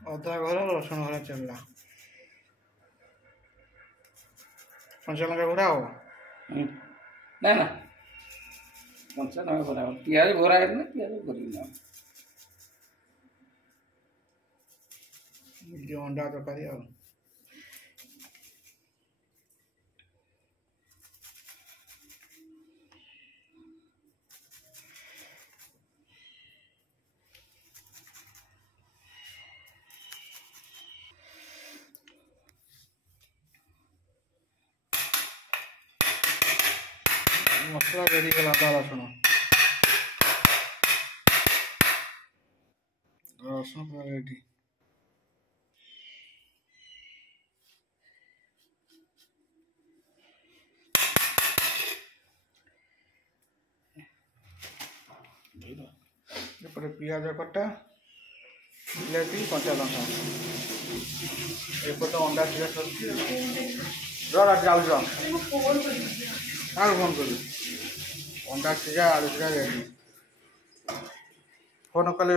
ଅଦା ଘର ରସୁଣ ଘର ଚାଲିଲା କଞ୍ଚା ଲଙ୍କା ଘୋରା ହବ ନା ନା କଞ୍ଚା ଲଙ୍କା ଘୋରା ହବ ପିଆଜ ଘୋରା ହେଇଥିଲା ପିଆଜ ଘୋରିକି ଅଣ୍ଡା ତରକାରୀ ଆଉ मसला रेडी कला अदा रसुण रसुण पूरा रेडी एपटे पियाज कटा बिलाती कंचा लंका एपटे अंडा सिझा जाऊ फोन कर अंडा सिझा आलू सिझा रेडी फोन कले